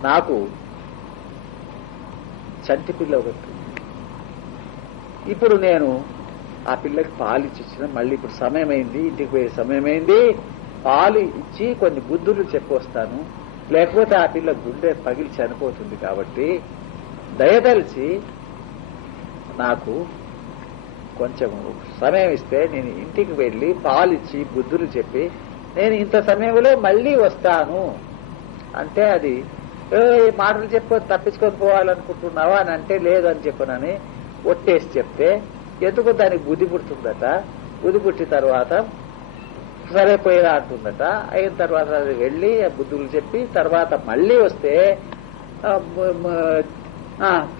నాకు చంటి పిల్ల ఒకటి. ఇప్పుడు నేను ఆ పిల్లకి పాలు ఇచ్చి ఇచ్చిన మళ్ళీ ఇప్పుడు సమయం అయింది ఇంటికి పోయే సమయం అయింది పాలు ఇచ్చి కొన్ని బుద్ధులు చెప్పొస్తాను. లేకపోతే ఆ పిల్ల గుండె పగిలి చనిపోతుంది కాబట్టి దయదలిచి నాకు కొంచెం సమయం ఇస్తే నేను ఇంటికి వెళ్ళి పాలు ఇచ్చి బుద్ధులు చెప్పి నేను ఇంత సమయంలో మళ్ళీ వస్తాను. అంటే అది "ఏ, మాటలు చెప్పు తప్పించుకొని పోవాలనుకుంటున్నావా అని అంటే లేదు అని చెప్పనని ఒట్టేసి చెప్తే ఎందుకు దానికి బుద్ధి పుడుతుందట. బుద్ధి పుట్టిన తర్వాత సరే పోయిరా అంటుందట. అయిన తర్వాత అది వెళ్ళి ఆ బుద్ధులు చెప్పి తర్వాత మళ్ళీ వస్తే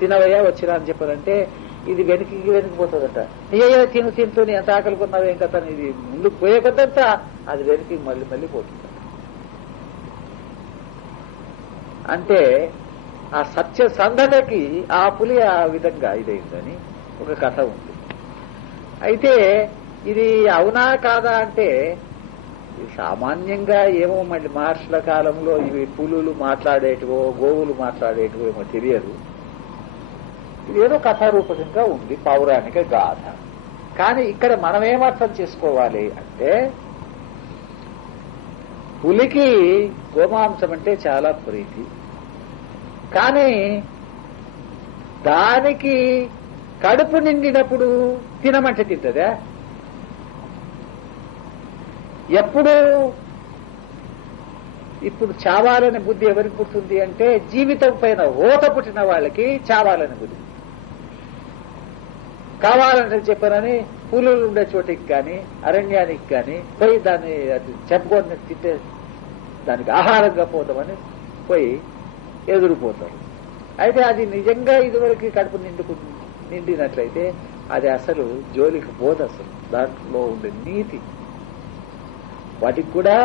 తినవయ్యా వచ్చిరా అని చెప్పారంటే ఇది వెనక్కి వెనక్కిపోతుందట అయ్యో తిను తింటూ ఎంత ఆకలికున్నావు ఏం కదా ఇది ముందుకు పోయే కొద్దంతా అది వెనక్కి మళ్ళీ మళ్ళీ పోతుంది. అంటే ఆ సత్య సంధనకి ఆ పులి ఆ విధంగా ఇదైందని ఒక కథ ఉంది. అయితే ఇది అవునా కాదా అంటే సామాన్యంగా ఏమో మళ్ళీ మహర్షుల కాలంలో ఇవి పులులు మాట్లాడేటివో గోవులు మాట్లాడేటివో ఏమో తెలియదు. ఇదేదో కథారూపకంగా ఉంది పౌరాణిక గాథ. కానీ ఇక్కడ మనం ఏమర్థం చేసుకోవాలి అంటే పులికి గోమాంసం అంటే చాలా ప్రీతి. కానీ దానికి కడుపు నిండినప్పుడు తినమంటే తింటదా? ఎప్పుడు? ఇప్పుడు చావాలని బుద్ధి ఎవరికి పుడుతుంది అంటే జీవితం పైన ఓత పుట్టిన వాళ్ళకి చావాలని బుద్ధి. కావాలంటే చెప్పారని పులులు ఉండే చోటికి కానీ అరణ్యానికి కానీ పోయి దాన్ని అది చెప్పుకొని తింటే దానికి ఆహారంగా పోతామని పోయి ఎదురుపోతారు. అయితే అది నిజంగా ఇదివరకు కడుపు నిండుకు నిండినట్లయితే అది అసలు జోలికి పోదు అసలు. దాంట్లో ఉండే నీతి. వాటికి కూడా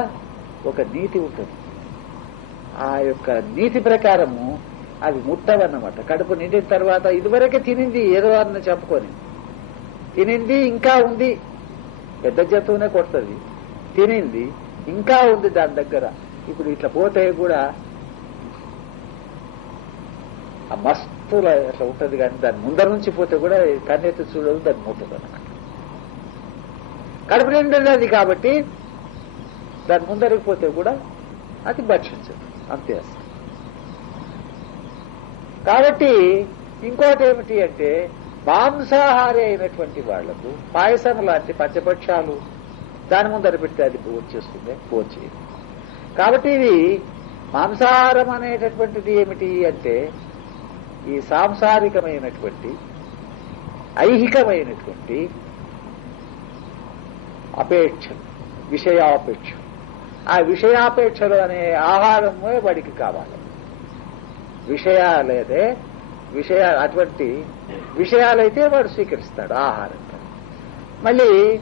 ఒక నీతి ఉంటుంది. ఆ యొక్క నీతి ప్రకారము అవి ముట్టవన్నమాట. కడుపు నిండిన తర్వాత ఇదివరకే తినింది ఏదో అన్న చెప్పుకొని. తినింది ఇంకా ఉంది. పెద్ద జంతువునే కొడుతుంది. తినింది ఇంకా ఉంది దాని దగ్గర. ఇప్పుడు ఇట్లా పోతే కూడా ఆ మస్తుల అట్లా ఉంటది కానీ దాని ముందర నుంచి పోతే కూడా కన్నెత్తి చూడదు దాన్ని ముట్టదు అనమాట కడుపు నిండినది కాబట్టి దాని ముందరికి పోతే కూడా అది భక్షించదు. అంతే అసలు. కాబట్టి ఇంకోటి ఏమిటి అంటే మాంసాహారి అయినటువంటి వాళ్ళకు పాయసం లాంటి పంచపక్షాలు దాని ముందర పెడితే అది వచ్చేస్తుంది పోచేది కాబట్టి ఇది మాంసాహారం అనేటటువంటిది ఏమిటి అంటే ఈ సాంసారికమైనటువంటి ఐహికమైనటువంటి అపేక్ష విషయాపేక్ష. ఆ విషయాపేక్షలు అనే ఆహారమే వాడికి కావాలి. విషయాలేదే విషయ అటువంటి విషయాలైతే వాడు స్వీకరిస్తాడు ఆహారంగా మళ్ళీ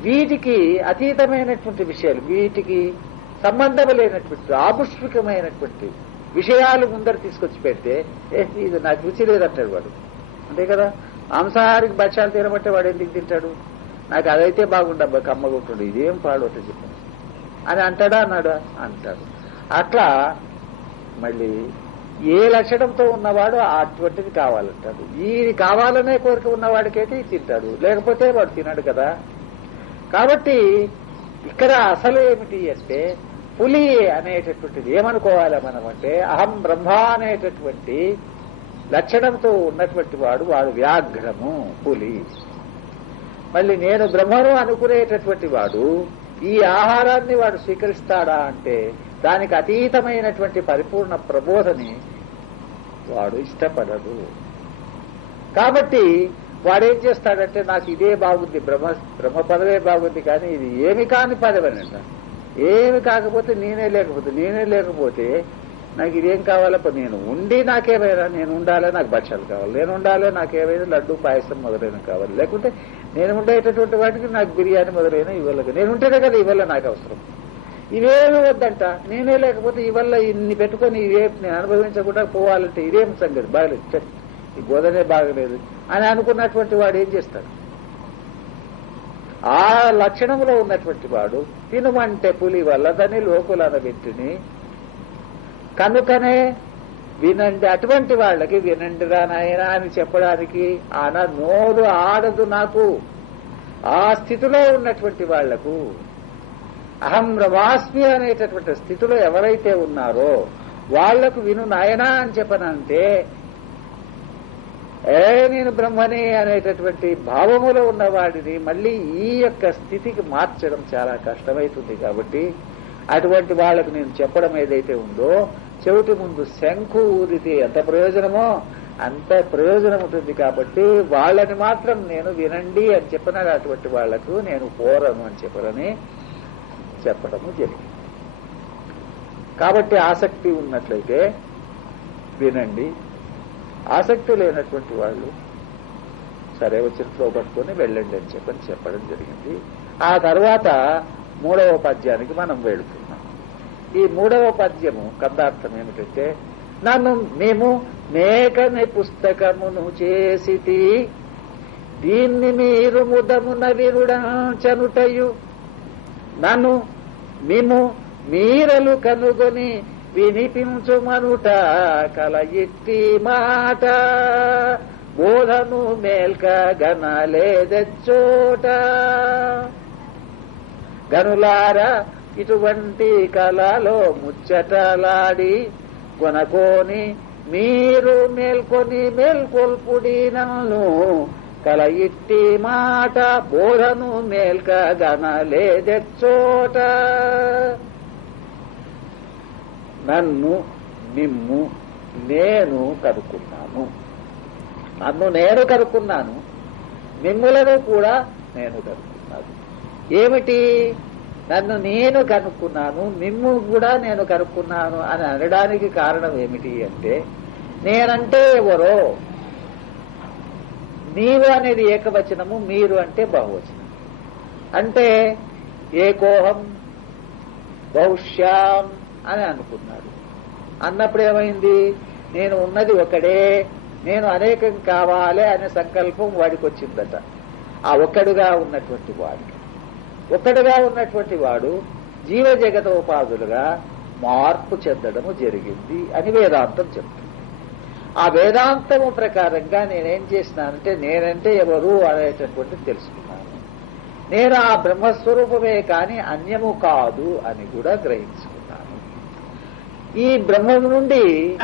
వీటికి అతీతమైనటువంటి విషయాలు వీటికి సంబంధం లేనటువంటి ఆపుష్పికమైనటువంటి విషయాలు ముందర తీసుకొచ్చి పెడితే ఏ ఇది నాకు రుచి లేదంటాడు వాడు. అంతే కదా? మాంసాహారికి భక్ష్యాలు తినబట్టే వాడు ఎందుకు తింటాడు? నాకు అదైతే బాగుండబ్బా కమ్మగుంటుండు. ఇదేం పాడవట చెప్పాను అని అంటాడా? అన్నాడా? అంటాడు. అట్లా మళ్ళీ ఏ లక్షణంతో ఉన్నవాడు అటువంటిది కావాలంటాడు. ఇది కావాలనే కోరిక ఉన్నవాడికైతే ఇది తింటాడు. లేకపోతే వాడు తినడు కదా. కాబట్టి ఇక్కడ అసలు ఏమిటి అంటే పులి అనేటటువంటిది ఏమనుకోవాలి మనం అంటే అహం బ్రహ్మ అనేటటువంటి లక్షణంతో ఉన్నటువంటి వాడు వాడు వ్యాఘ్రము పులి. మళ్ళీ నేను బ్రహ్మను అనుకునేటటువంటి వాడు ఈ ఆహారాన్ని వాడు స్వీకరిస్తాడా అంటే దానికి అతీతమైనటువంటి పరిపూర్ణ ప్రబోధని వాడు ఇష్టపడడు కాబట్టి వాడేం చేస్తాడంటే నాకు ఇదే బాగుంది బ్రహ్మ బ్రహ్మ పదవే బాగుంది కానీ ఇది ఏమి కాని పదవనంట. ఏమి కాకపోతే నేనే లేకపోతే నేనే లేకపోతే నాకు ఇదేం కావాలప్ప నేను ఉండి నాకేమైనా నేను ఉండాలి నాకు భక్ష్యాలు కావాలి. నేను ఉండాలి నాకేమైనా లడ్డు పాయసం మొదలైన కావాలి. లేకుంటే నేను ఉండేటటువంటి వాటికి నాకు బిర్యానీ మొదలైన ఇవ్వాలి నేను ఉంటేనే కదా ఇవ్వాలి నాకు అవసరం. ఇవేమి వద్దంట? నేనే లేకపోతే ఇవల్ల ఇన్ని పెట్టుకొని ఇవే నేను అనుభవించకుండా పోవాలంటే ఇదేం సంగతి? బాగలేదు. ఈ బోధనే బాగలేదు. అని అనుకున్నటువంటి వాడు ఏం చేస్తాడు? ఆ లక్షణంలో ఉన్నటువంటి వాడు తినుమంటే పులి వల్లదని లోకులన వ్యక్తిని కనుకనే వినండి అటువంటి వాళ్ళకి వినండిరా నాయనా అని చెప్పడానికి ఆన నోరు ఆడదు నాకు. ఆ స్థితిలో ఉన్నటువంటి వాళ్ళకు అహం రవాస్మి అనేటటువంటి స్థితిలో ఎవరైతే ఉన్నారో వాళ్ళకు విను నాయనా అని చెప్పనంటే ఏ నేను బ్రహ్మని అనేటటువంటి భావములో ఉన్నవాడిని మళ్ళీ ఈ యొక్క స్థితికి మార్చడం చాలా కష్టమవుతుంది కాబట్టి అటువంటి వాళ్ళకు నేను చెప్పడం ఏదైతే ఉందో చెవిటి ముందు శంకు ఊదితే ఎంత ప్రయోజనమో అంత ప్రయోజనం ఉంటుంది కాబట్టి వాళ్ళని మాత్రం నేను వినండి అని చెప్పిన అటువంటి వాళ్ళకు నేను కోరను అని చెప్పరని చెప్పడము జరిగింది. కాబట్టి ఆసక్తి ఉన్నట్లయితే వినండి. ఆసక్తి లేనటువంటి వాళ్ళు సరే వచ్చిన ఫ్లో పట్టుకొని వెళ్ళండి అని చెప్పని చెప్పడం జరిగింది. ఆ తర్వాత మూడవ పద్యానికి మనం వెళుతున్నాం. ఈ మూడవ పద్యము కథార్థం ఏమిటంటే నన్ను మేము మేకని పుస్తకమును చేసి దీన్ని మీరు ముదమున వినుడంచనుటయు. నన్ను మేము మీరలు కనుగొని వినిపించుమనుట కల ఎట్టి మాట బోధను మేల్క గనలేదెచ్చోట గనులారా ఇటువంటి కళలో ముచ్చటలాడి కొనకోని మీరు మేల్కొని మేల్కొల్పుడి నన్ను కల ఇట్టి మాట బోధను మేల్క గనలేదెచ్చోట నన్ను నిమ్ము నేను కనుక్కున్నాను. నన్ను నేను కనుక్కున్నాను. మిమ్ములను కూడా నేను కనుక్కున్నాను. ఏమిటి? నన్ను నేను కనుక్కున్నాను మిమ్ము కూడా నేను కనుక్కున్నాను అని అనడానికి కారణం ఏమిటి అంటే నేనంటే ఎవరో? నీవు అనేది ఏకవచనము మీరు అంటే బహువచనం. అంటే ఏకోహం బహుశ్యాం. అని అనుకున్నాడు అన్నప్పుడు ఏమైంది నేను ఉన్నది ఒకడే నేను అనేకం కావాలి అనే సంకల్పం వాడికి వచ్చిందట ఆ ఒక్కడుగా ఉన్నటువంటి వాడికి ఒక్కడుగా ఉన్నటువంటి వాడు జీవ జగతోపాధులుగా మార్పు చెందడము జరిగింది అని వేదాంతం చెప్తుంది. ఆ వేదాంతము ప్రకారంగా నేనేం చేసినానంటే నేనంటే ఎవరు అనేటటువంటి తెలుసుకున్నాను. నేను ఆ బ్రహ్మస్వరూపమే కాని అన్యము కాదు అని కూడా గ్రహించు ఈ బ్రహ్మము నుండి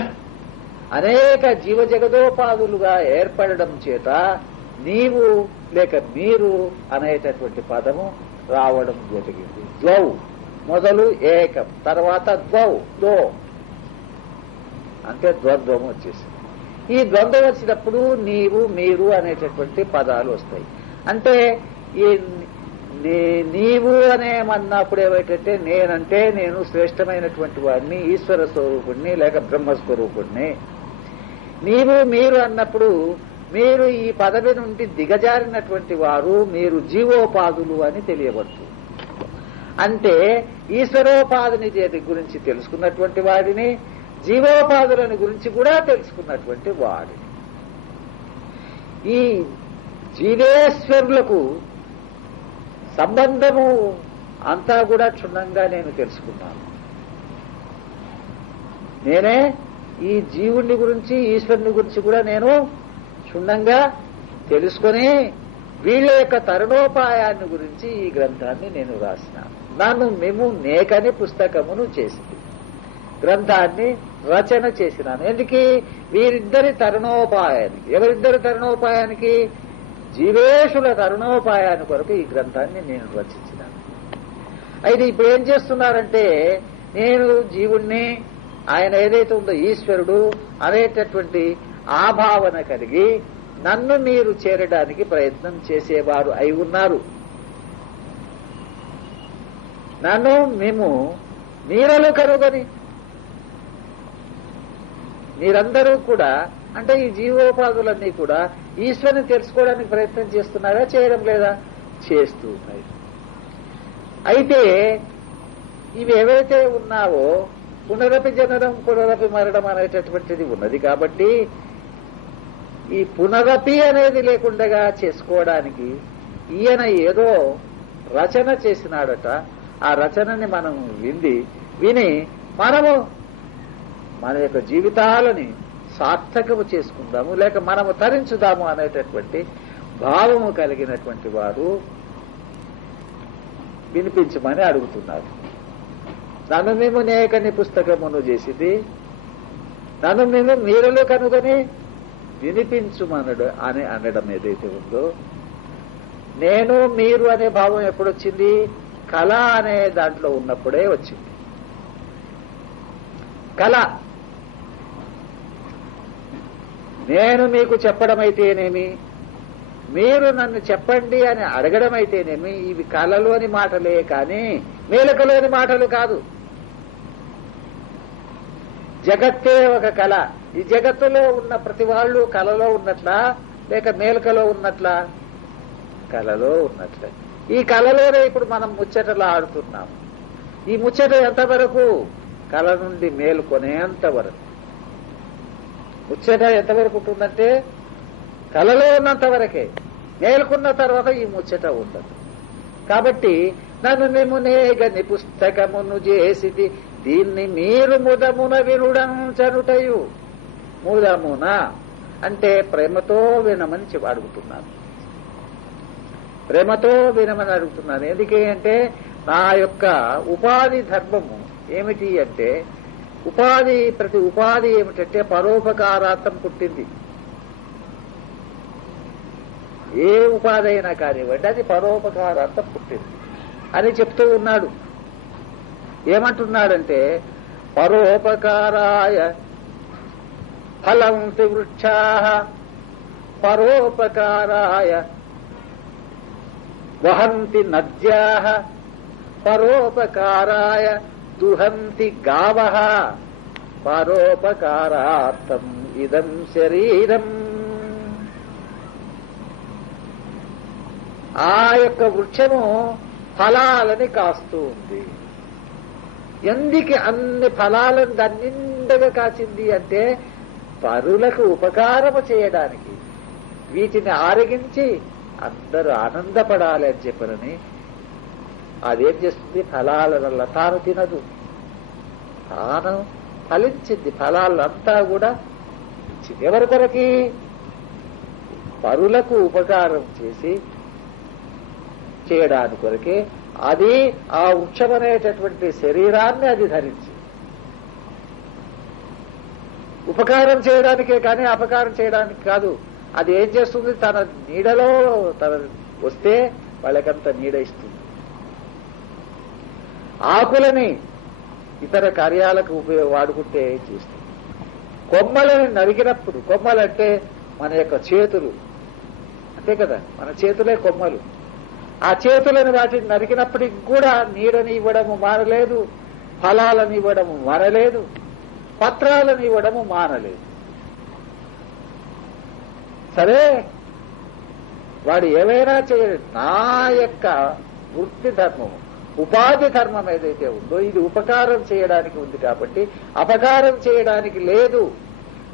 అనేక జీవ జగదోపాధులుగా ఏర్పడడం చేత నీవు లేక మీరు అనేటటువంటి పదము రావడం జరిగింది. ద్వౌ. మొదలు ఏకం. తర్వాత ద్వౌ. ద్వో అంటే ద్వంద్వం వచ్చేసింది. ఈ ద్వంద్వం వచ్చినప్పుడు నీవు మీరు అనేటటువంటి పదాలు వస్తాయి. అంటే ఈ నీ- నీవు అనేమన్నప్పుడు ఏమిటంటే నేనంటే నేను శ్రేష్టమైనటువంటి వాడిని ఈశ్వర స్వరూపుణ్ణి లేక బ్రహ్మస్వరూపుణ్ణి నీవు మీరు అన్నప్పుడు మీరు ఈ పదవి నుండి దిగజారినటువంటి వారు మీరు జీవోపాధులు అని తెలియబడుతుంది అంటే ఈశ్వరోపాధిని చేతి గురించి తెలుసుకున్నటువంటి వాడిని జీవోపాధులని గురించి కూడా తెలుసుకున్నటువంటి వాడిని. ఈ జీవేశ్వరులకు సంబంధము అంతా కూడా క్షుణ్ణంగా నేను తెలుసుకున్నాను. నేనే ఈ జీవుణ్ణి గురించి ఈశ్వరుని గురించి కూడా నేను క్షుణ్ణంగా తెలుసుకొని వీళ్ళ యొక్క తరుణోపాయాన్ని గురించి ఈ గ్రంథాన్ని నేను రాసినాను. నన్ను మేము నేకని పుస్తకమును చేసింది. గ్రంథాన్ని రచన చేసినాను. ఎందుకు? వీరిద్దరి తరుణోపాయానికి. ఎవరిద్దరి తరుణోపాయానికి? జీవేశుల తరుణోపాయాన్ని కొరకు ఈ గ్రంథాన్ని నేను రచించినాను. అయితే ఇప్పుడు ఏం చేస్తున్నారంటే నేను జీవుణ్ణి ఆయన ఏదైతే ఉందో ఈశ్వరుడు అనేటటువంటి ఆ భావన కలిగి నన్ను మీరు చేరడానికి ప్రయత్నం చేసేవారు అయి ఉన్నారు. నన్ను మేము మీరలు కనుగొని మీరందరూ కూడా అంటే ఈ జీవోపాధులన్నీ కూడా ఈశ్వరుని తెలుసుకోవడానికి ప్రయత్నం చేస్తున్నారా చేయడం లేదా? చేస్తూ ఉన్నాయి. అయితే ఇవి ఏవైతే ఉన్నావో పునరపి జననం పునరపి మరణం అనేటటువంటిది ఉన్నది కాబట్టి ఈ పునరపి అనేది లేకుండా చేసుకోవడానికి ఈయన ఏదో రచన చేసినాడట. ఆ రచనని మనం వింది విని మనము మన యొక్క జీవితాలని సార్థకము చేసుకుందాము లేక మనము తరించుదాము అనేటటువంటి భావము కలిగినటువంటి వారు వినిపించమని అడుగుతున్నారు నన్ను మేము నేకని పుస్తకమును చేసింది నన్ను మేము మీరలు కనుగొని వినిపించుమనడు అని అనడం ఏదైతే ఉందో నేను మీరు అనే భావం ఎప్పుడొచ్చింది? కళ అనే దాంట్లో ఉన్నప్పుడే వచ్చింది. కళ నేను మీకు చెప్పడం అయితేనేమి మీరు నన్ను చెప్పండి అని అడగడం అయితేనేమి ఇవి కళలోని మాటలే కానీ మేలకలోని మాటలు కాదు. జగత్తే ఒక కళ. ఈ జగత్తులో ఉన్న ప్రతి వాళ్ళు కళలో ఉన్నట్లా లేక మేలకలో ఉన్నట్లా? కళలో ఉన్నట్లే. ఈ కళలోనే ఇప్పుడు మనం ముచ్చటలా ఆడుతున్నాం. ఈ ముచ్చట ఎంతవరకు? కళ నుండి మేలుకొనేంత వరకు. ముచ్చట ఎంతవరకు ఉంటుందంటే కలలో ఉన్నంత వరకే మేలుకున్న తర్వాత ఈ ముచ్చట ఉండదు. కాబట్టి నన్ను మేము నేగని పుస్తకమును చేసి దీన్ని మీరు ముదమున వినుడంచనుటయు ముదమున అంటే ప్రేమతో వినమని అడుగుతున్నాను ప్రేమతో వినమని అడుగుతున్నాను. ఎందుకే అంటే నా యొక్క ఉపాధి ధర్మము ఏమిటి అంటే ఉపాధి ప్రతి ఉపాధి ఏమిటంటే పరోపకారార్థం పుట్టింది. ఏ ఉపాధి అయినా కానివ్వండి అది పరోపకారార్థం పుట్టింది. అని చెప్తూ ఉన్నాడు. ఏమంటున్నాడంటే పరోపకారాయ ఫలం వృక్షా పరోపకారాయ వహంతి నద్యా పరోపకారాయ దుహంతి గావ పరోపకారార్థం ఇదం శరీరం. ఆ యొక్క వృక్షము ఫలాలని కాస్తూ ఉంది. ఎందుకు అన్ని ఫలాలను దాని కాసింది కాచింది అంటే పరులకు ఉపకారము చేయడానికి. వీటిని ఆరగించి అందరూ ఆనందపడాలి అని చెప్పనని అదేం చేస్తుంది? ఫలాలను తాను తినదు. తాను ఫలించింది. ఫలాలంతా కూడా ఇచ్చింది ఎవరి కొరకి పరులకు ఉపకారం చేసి చేయడానికి కొరకే అది ఆ వృక్షమనేటటువంటి శరీరాన్ని అది ధరించి. ఉపకారం చేయడానికే కానీ అపకారం చేయడానికి కాదు. అది ఏం చేస్తుంది? తన నీడలో తన వస్తే వాళ్ళకంత నీడ ఇస్తుంది. ఆకులని ఇతర కార్యాలకు ఉపయోగ వాడుకుంటే చేస్తుంది. కొమ్మలని నరికినప్పుడు కొమ్మలంటే మన యొక్క చేతులు. అంతే కదా? మన చేతులే కొమ్మలు. ఆ చేతులను వాటిని నరికినప్పటికి కూడా నీడని ఇవ్వడము మానలేదు ఫలాలను ఇవ్వడము మానలేదు పత్రాలను ఇవ్వడము మానలేదు. సరే? వాడు ఏవైనా చేయలేదు. నా యొక్క వృత్తి ధర్మము. ఉపాధి ధర్మం ఏదైతే ఉందో ఇది ఉపకారం చేయడానికి ఉంది కాబట్టి అపకారం చేయడానికి లేదు.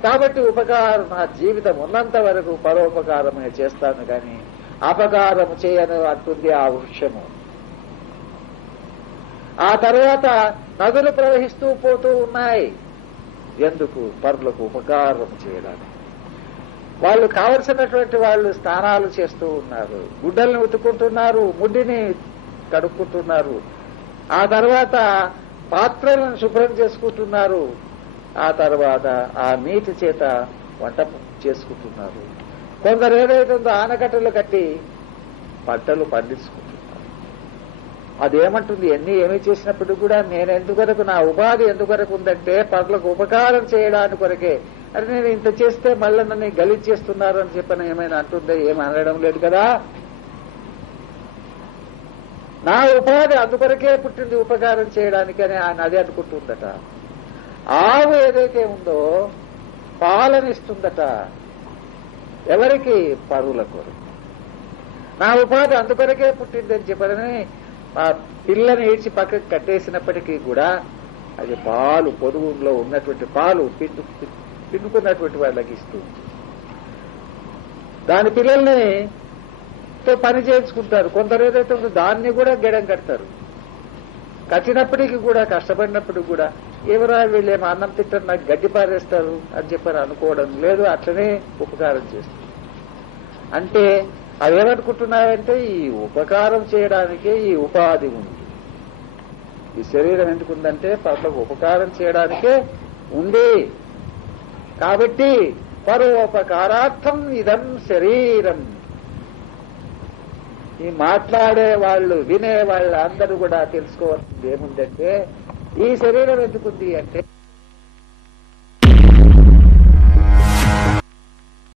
కాబట్టి ఉపకారం నా జీవితం ఉన్నంత వరకు పరోపకారమే చేస్తాను కానీ అపకారం చేయను అంటుంది ఆ వృక్షము. ఆ తర్వాత నదులు ప్రవహిస్తూ పోతూ ఉన్నాయి. ఎందుకు? పరులకు ఉపకారం చేయడానికి. వాళ్ళు కావలసినటువంటి వాళ్ళు స్నానాలు చేస్తూ ఉన్నారు. గుడ్డల్ని ఉతుకుంటున్నారు ముడ్డిని కడుక్కుంటున్నారు. ఆ తర్వాత పాత్రలను శుభ్రం చేసుకుంటున్నారు. ఆ తర్వాత ఆ నీటి చేత వంట చేసుకుంటున్నారు. కొందరు ఏదైతుందో ఆనకట్టలు కట్టి పంటలు పండించుకుంటున్నారు. అదేమంటుంది? ఎన్ని ఏమి చేసినప్పుడు కూడా నేను ఎందుకొరకు నా ఉపాధి ఎందుకొరకు ఉందంటే పనులకు ఉపకారం చేయడానికి కొరకే. అది నేను ఇంత చేస్తే మళ్ళీ నన్ను గలీజ్ చేస్తున్నారు అని చెప్పని ఏమైనా అంటుందే? ఏమి అనడం లేదు కదా. నా ఉపాధి అందుకొరకే పుట్టింది ఉపకారం చేయడానికి అని ఆయన అదే అనుకుంటుందట. ఆవు ఏదైతే ఉందో పాలనిస్తుందట. ఎవరికి? పరువుల కొరకు. నా ఉపాధి అందుకొరకే పుట్టిందని చెప్పదని ఆ పిల్లని ఈడ్చి పక్కకి కట్టేసినప్పటికీ కూడా అది పాలు పొదుగులో ఉన్నటువంటి పాలు పిండు పిండుకున్నటువంటి వాళ్ళకి ఇస్తుంది దాని పిల్లల్ని తో పని చేయించుకుంటారు. కొందరు ఏదైతే ఉందో దాన్ని కూడా గెడం కడతారు. కట్టినప్పటికీ కూడా కష్టపడినప్పటికి కూడా ఎవరా వీళ్ళేమో అన్నం తింటారు నాకు గడ్డి పారేస్తారు అని చెప్పని అనుకోవడం లేదు అట్లనే ఉపకారం చేస్తారు. అంటే అవేమనుకుంటున్నారంటే ఈ ఉపకారం చేయడానికే ఈ ఉపాధి ఉంది. ఈ శరీరం ఎందుకుందంటే పట్లకు ఉపకారం చేయడానికే ఉంది. కాబట్టి పరోపకారార్థం ఇదం శరీరం. ఈ మాట్లాడే వాళ్ళు వినే వాళ్ళు అందరూ కూడా తెలుసుకోవాల్సింది ఏముందంటే ఈ శరీరం ఎందుకుంది అంటే